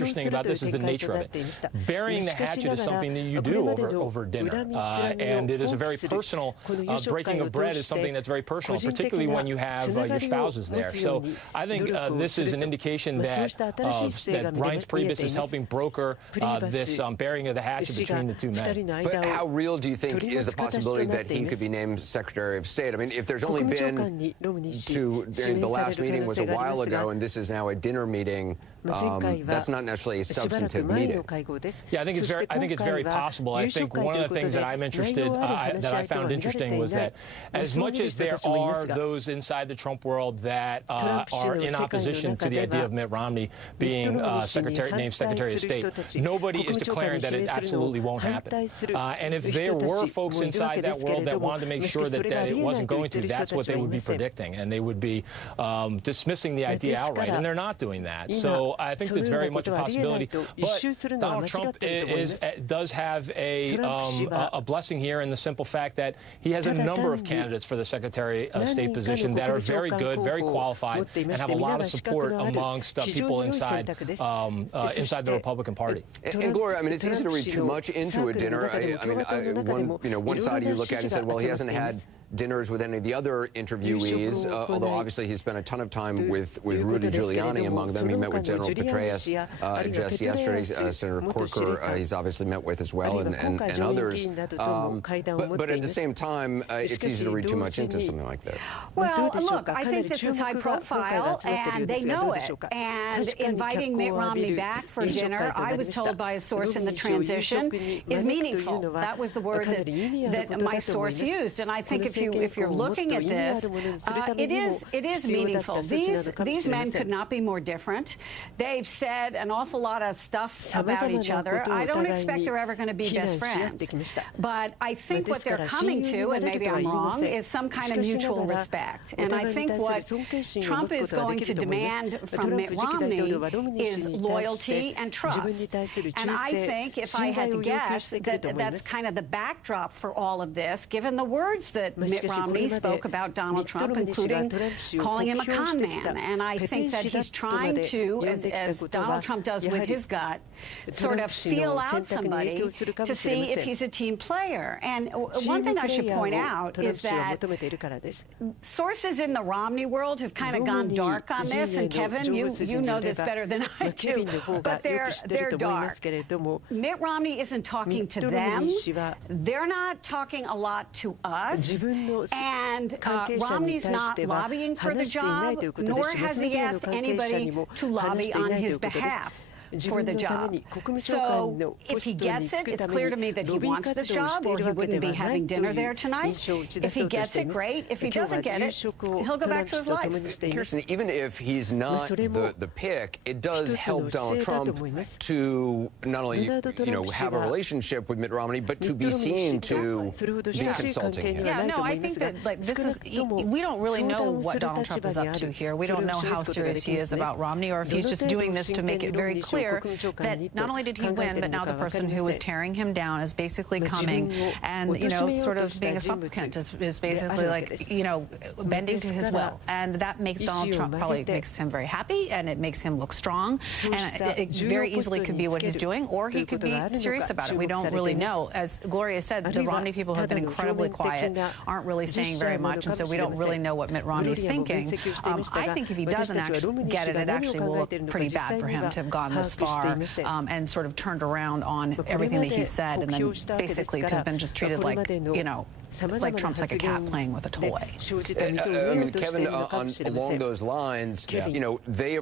interesting about this is the nature of it. Burying the hatchet is something that you do over dinner, and it is a very personal, breaking of bread is something that's very personal, particularly when you have your spouses there. So I think this is an indication that Reince Priebus is helping broker this burying of the hatchet between the two men. But how real do you think is the possibility that he could be named Secretary of State? I mean, if there's only been the last meeting was a while ago, and this is now a dinner meeting, that's not necessarily a substantive meeting. Yeah, I think it's very possible. I think one of the things that that I found interesting was that as much as there are those inside the Trump world that are in opposition to the idea of Mitt Romney being named Secretary of State, nobody is declaring that it absolutely won't happen. And if there were folks inside that world that wanted to make sure that it wasn't going to, that's what they would be predicting, and they would be dismissing the idea outright, and they're not doing that. So I think that's very much a possibility. But Donald Trump does have a blessing here in the simple fact that he has a number of candidates for the Secretary of State position that are very good, very qualified, and have a lot of support amongst people inside the Republican Party. And Gloria, I mean, it's easy to read too much into a dinner. I mean, one side you look at and said, well, he hasn't had dinners with any of the other interviewees, although obviously he spent a ton of time with Rudy Giuliani among them. He met with General Petraeus just yesterday. Senator Corker he's obviously met with as well, and others. But at the same time, it's easy to read too much into something like this. Well, look, I think this is high profile, and they know it. And inviting Mitt Romney back for dinner, I was told by a source in the transition, is meaningful. That was the word that my source used. And I think if you're looking at this, it is meaningful. These men could not be more different. They've said an awful lot of stuff about each other. I don't expect they're ever going to be best friends. But I think what they're coming to, and maybe I'm wrong, is some kind of mutual respect. And I think what Trump is going to demand from Mitt Romney is loyalty and trust. And I think, if I had to guess, that's kind of the backdrop for all of this, given the words that Mitt Romney spoke about Donald Trump, including calling him a con man. And I think that he's trying to, as Donald Trump does with his gut, sort of feel out somebody to see if he's a team player. And one thing I should point out is that sources in the Romney world have kind of gone dark on this. And Kevin, you know this better than I do, but they're dark. Mitt Romney isn't talking to them. They're not talking a lot to us. And Romney's not lobbying for the job, nor has he asked anybody to lobby on his behalf for the job. So if he gets it, it's clear to me that he wants the job, or he wouldn't be having dinner there tonight. If he gets it, great. If he doesn't get it, he'll go back to his life. Kirsten, even if he's not the pick, it does help Donald Trump to not only have a relationship with Mitt Romney, but to be seen to be consulting him. Yeah, no, I think that this is we don't really know what Donald Trump is up to here. We don't know how serious he is about Romney, or if he's just doing this to make it very clear that not only did he win, but now the person who was tearing him down is basically coming and, sort of being a supplicant, is basically like, bending to his will. And that makes Donald Trump, probably makes him very happy, and it makes him look strong. And it very easily could be what he's doing, or he could be serious about it. We don't really know. As Gloria said, the Romney people have been incredibly quiet, aren't really saying very much, and so we don't really know what Mitt Romney's thinking. I think if he doesn't actually get it, it actually will look pretty bad for him to have gone this far and sort of turned around on everything that he said, and then basically to have been just treated like, like Trump's like a cat playing with a toy. I mean, Kevin, along those lines, they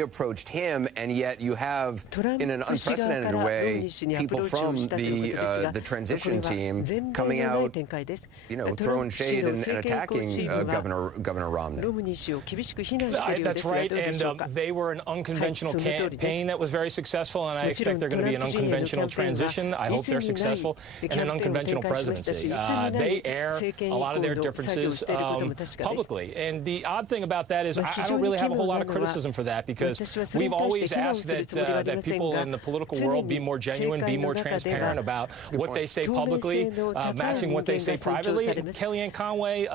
approached him, and yet you have, in an unprecedented way, people from the transition team coming out, throwing shade and attacking Governor Romney. That's right, and they were an unconventional campaign that was very successful, and I expect they're going to be an unconventional transition. I hope they're successful, and an unconventional presidency. they air a lot of their differences publicly. And the odd thing about that is I don't really have a whole lot of criticism for that, because we've always asked that people in the political world be more genuine, be more transparent about what they say publicly, matching what they say privately. And Kellyanne Conway,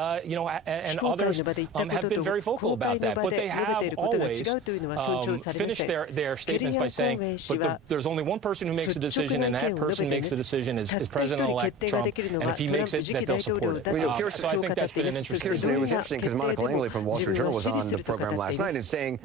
and others have been very vocal about that. But they have always finished their statements by saying, but there's only one person who makes a decision, and that person makes the decision is President-elect Trump. And if he makes it, that they'll support it. So I think that's been an interesting thing. It was interesting because Monica Langley from Wall Street Journal was on the program last night and saying,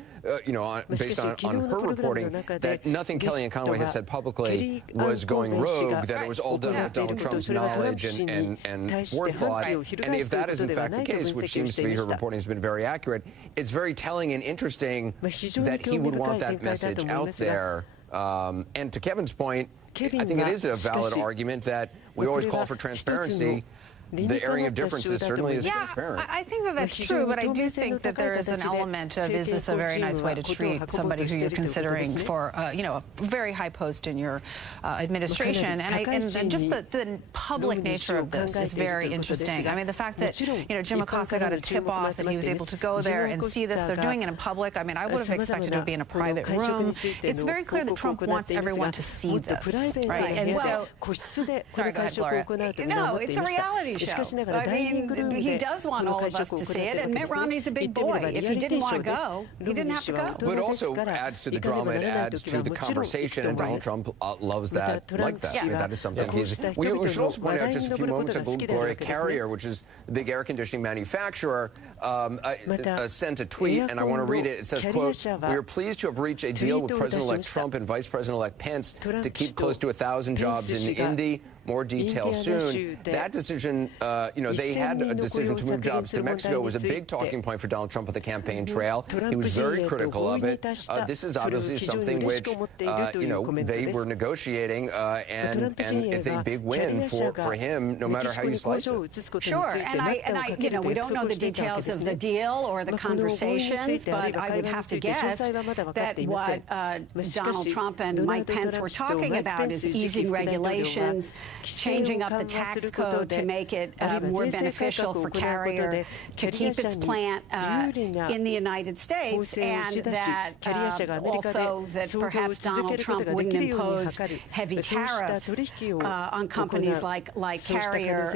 based on her reporting, that nothing Kellyanne Conway has said publicly was going rogue, that it was all done with Donald Trump's knowledge and forethought. And if that is in fact the case, which seems to be her reporting has been very accurate, it's very telling and interesting that he would want that message out there. And to Kevin's point, I think it is a valid argument that we always call for transparency. The airing of differences certainly is transparent. I think that's true, but I do think that there is an element of, is this a very nice way to treat somebody who you're considering for, a very high post in your administration? And just the public nature of this is very interesting. I mean, the fact that, Jim Acosta got a tip-off that he was able to go there and see this. They're doing it in public. I mean, I would have expected it to be in a private room. It's very clear that Trump wants everyone to see this, right? And so, sorry, go ahead, Gloria. No, it's a reality show. I mean, he does want all of us to see it, and Mitt Romney's a big boy. If he didn't want to go, he didn't have to go. But it also adds to the drama, it adds to the conversation, and Donald Trump loves that, likes that. I mean, that is something he's... We should also point out just a few moments ago, Gloria Carrier, which is the big air conditioning manufacturer, sent a tweet, and I want to read it. It says, quote, "We are pleased to have reached a deal with President-elect Trump and Vice President-elect Pence to keep close to 1,000 jobs in Indy. More details soon." That decision, they had a decision to move jobs to Mexico. It was a big talking point for Donald Trump on the campaign trail. He was very critical of it. This is obviously something which, they were negotiating, and it's a big win for him, no matter how you slice it. Sure, and we don't know the details of the deal or the conversations, but I would have to guess that what Donald Trump and Mike Pence were talking about is easing regulations, changing up the tax code to make it more beneficial for Carrier to keep its plant in the United States, and that also that perhaps Donald Trump wouldn't impose heavy tariffs on companies like Carrier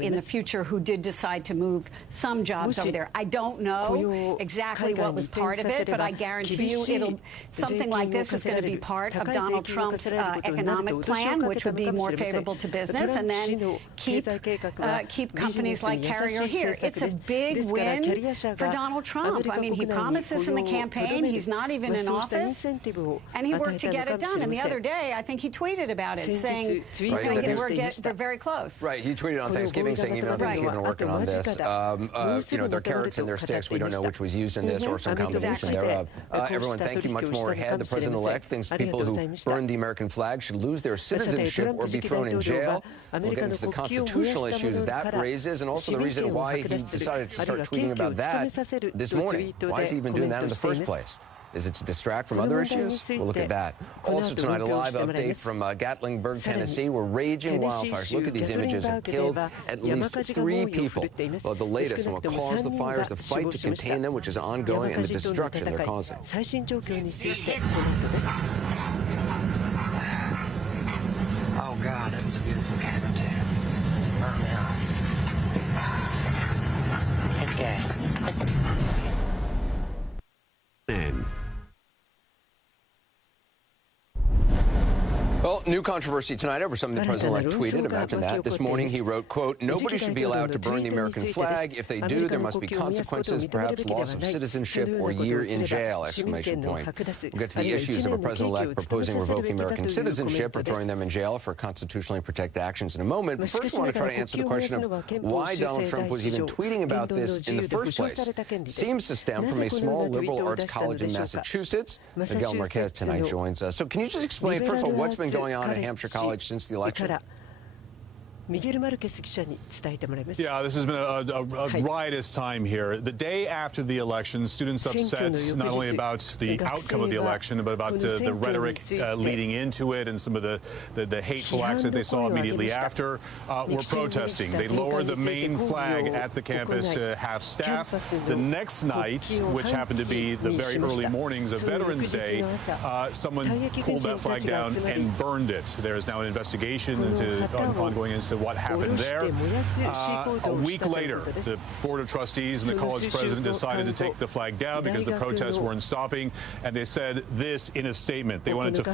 in the future who did decide to move some jobs over there. I don't know exactly what was part of it, but I guarantee you something like this is going to be part of Donald Trump's economic plan, which would be more favorable to business, and then keep companies like Carrier here. It's a big win for Donald Trump. I mean, he promised this in the campaign. He's not even in office, and he worked to get it done. And the other day, I think he tweeted about it, saying they're very close. Right. He tweeted on Thanksgiving saying, even on Thanksgiving, we're working on this. There are carrots and there are sticks. We don't know which was used in this or some combination thereof. Everyone, thank you. Much more ahead. The president-elect thinks people who burn the American flag should lose their citizenship or be thrown in jail. We'll get into the constitutional issues that raises, and also the reason why he decided to start tweeting about that this morning. Why has he been doing that in the first place? Is it to distract from other issues? We'll look at that. Also tonight, a live update from Gatlinburg, Tennessee, where raging wildfires. Look at these images. Have killed at least 3 people. Well, the latest on what caused the fires, the fight to contain them, which is ongoing, and the destruction they're causing. Oh, God, that was a beautiful cabin, too. Burn me up. Hit gas. Well, new controversy tonight over something the president-elect tweeted. Imagine that. This morning he wrote, quote, "Nobody should be allowed to burn the American flag. If they do, there must be consequences, perhaps loss of citizenship or year in jail!" Exclamation point. We'll get to the issues of a president-elect proposing revoking American citizenship or throwing them in jail for constitutionally protected actions in a moment. But first, I want to try to answer the question of why Donald Trump was even tweeting about this in the first place. It seems to stem from a small liberal arts college in Massachusetts. Miguel Marquez tonight joins us. So can you just explain, first of all, what's been going on at Hampshire College since the election? Yeah, this has been a riotous time here. The day after the election, students upset not only about the outcome of the election, but about the rhetoric leading into it and some of the hateful acts that they saw immediately after, were protesting. They lowered the main flag at the campus to half staff. The next night, which happened to be the very early mornings of Veterans Day, someone pulled that flag down and burned it. There is now an investigation ongoing into what happened there. A week later, the Board of Trustees and the college president decided to take the flag down because the protests weren't stopping, and they said this in a statement. They wanted to